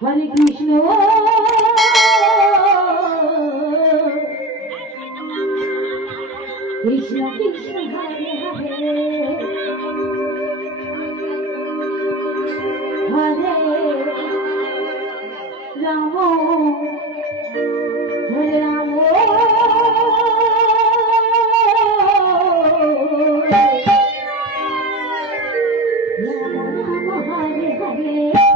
Hare Krishna, Krishna Krishna Hare Hare, Hare Rama, Hare Rama, Rama Rama Hare Hare.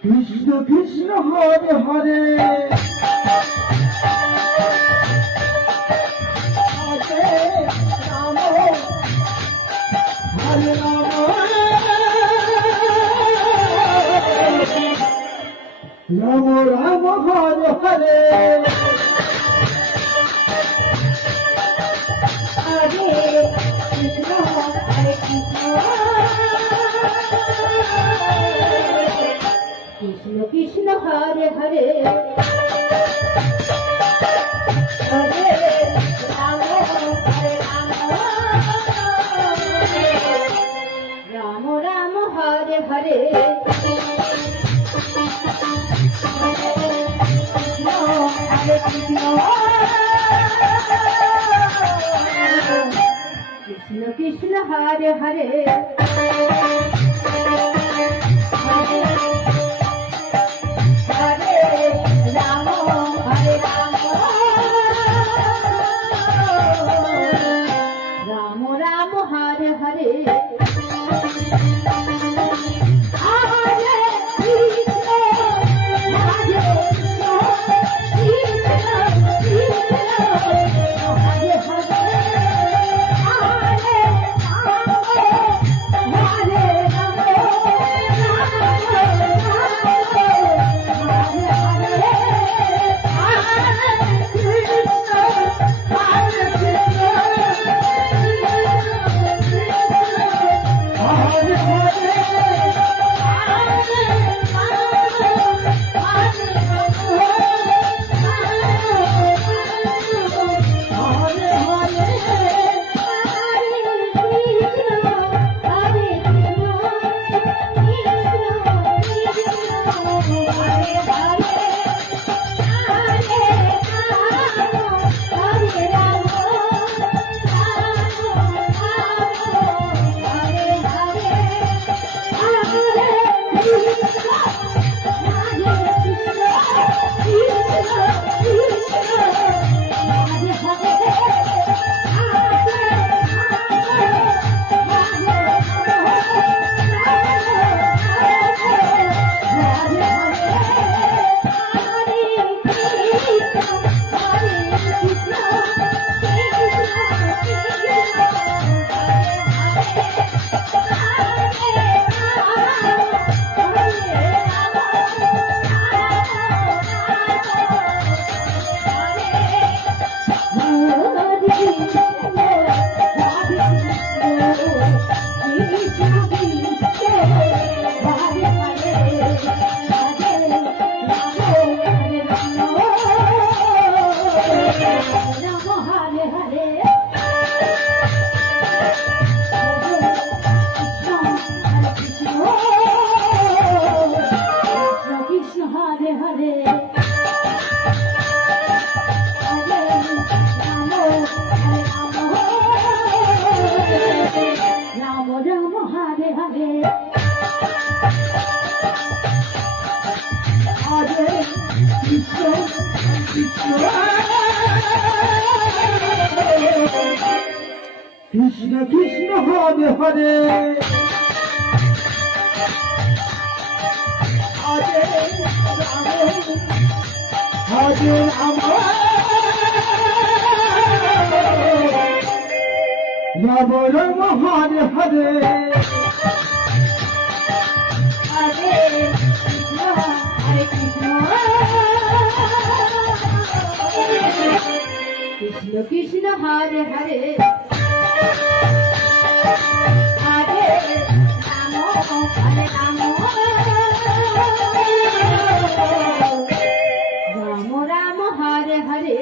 Krishna Krishna Hare Hare, Hare Rama, Hare Rama, Rama Rama Hare Hare, Hare Krishna, Hare Krishna, Krishna Krishna Hare Hare, Hare Rama, Hare Rama, Rama Rama Hare Hare, Hare Krishna, Krishna Krishna Hare Hare, Hare Rama, Hare Rama, Rama Rama Hare Hare, Hare Krishna, Hare Krishna, Krishna Krishna, Hare Hare, Hare Rama, Hare Rama, Krishna Krishna Hare Hare Hare Ram Hare Ram Ram Ram Hare Hare Hare Krishna Hare Krishna Krishna Krishna Hare Hare Hare Ram Hare Ram Ram Ram Hare Hare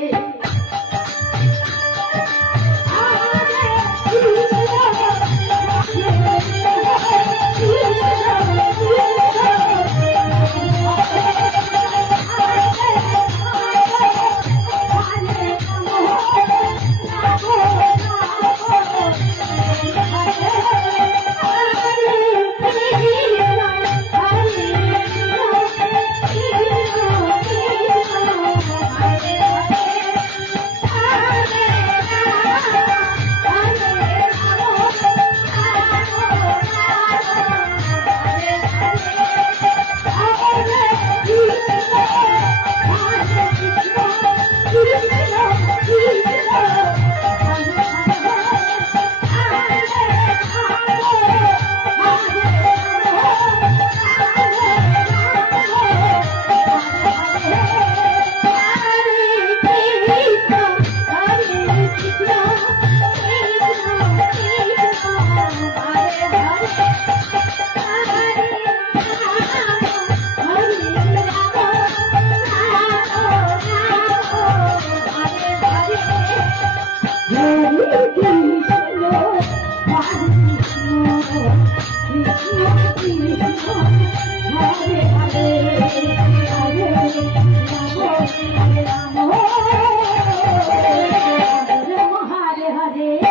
Hare